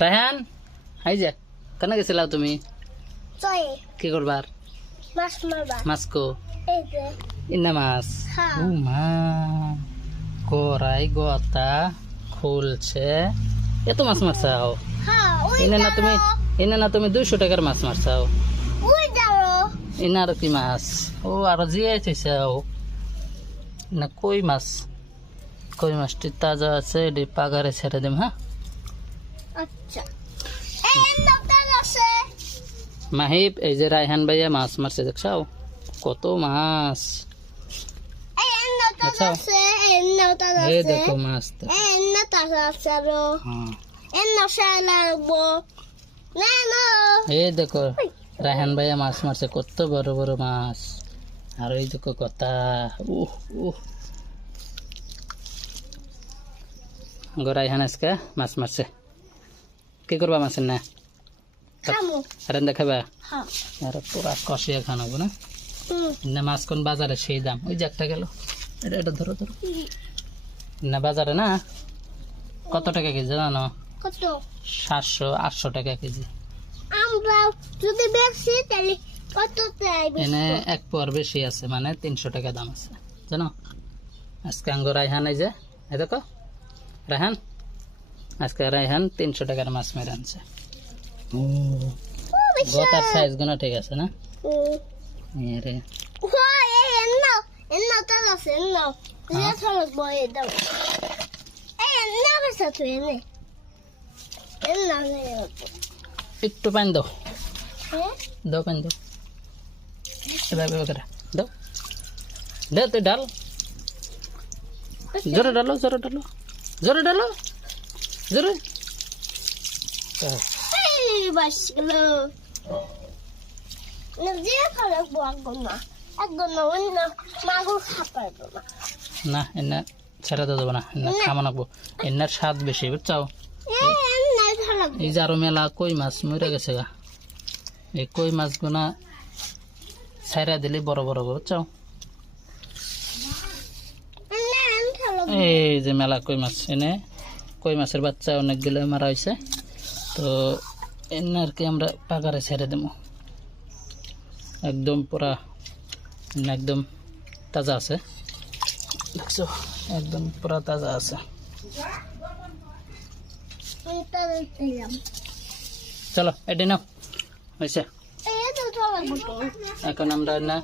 Raihan high যে কেন গেছিলাও তুমি কি করবার মাছ কো ইন্না মাছ ও মা করাই গতা খুলছে এত মাছ মারছাও এনে না তুমি 200 টাকার মাছ মারছাও এনে আর কি মাছ ও আর জিয়াই থইছাও না কই মাছটি তাজা আছে এটি পাগারে ছেড়ে দিম হ্যাঁ মাহিব এই যে রায়হান ভাইয়া মাছ মারছে দেখছাও কত মাছ এই দেখো মাছ এই দেখো রায়হান ভাইয়া মাছ মারছে কত বড় বড় মাছ আর এই দেখো কথা রায়হান আজকে মাছ মারছে কি করবা মাছের না রান্না খাবা আর পুরা কষিয়া খানাবো না মাছ কোন বাজারে সেই দাম ওই যে একটা গেল এটা ধরো না বাজারে না কত টাকা কেজি জানো 700-800 টাকা কেজি এনে এক পোয়ার বেশি আছে মানে 300 টাকা দাম আছে জানো আজকে আঙ্গ রায়হান এই যে দেখো রায়হান আজকে রায়হান 300 টাকার মাছ মেরে আনছে গতার সাইজ গুলো ঠিক আছে না রে একটু পানি দাও দাও পানি দাও এভাবে দাও দে তুই ডাল জোরে ডালো জোরে না এনে ছেড়ে দেবো না এনে খামা নাকবো এনার স্বাদ বেশি বুঝছাও এই যে আরো মেলা কই মাছ মরে গেছে গা এই কই মাছ গুনা ছাইরা দিলে বড় বড় বুঝছাও এই যে মেলা কই মাছ এনে কই মাছের বাচ্চা অনেকগুলো মারা হয়েছে তো এনে আর কি আমরা পাকারে ছেড়ে দেবো একদম পুরা একদম তাজা আছে দেখছো একদম পুরা তাজা আছে চলো এটি নাও হয়েছে এখন আমরা না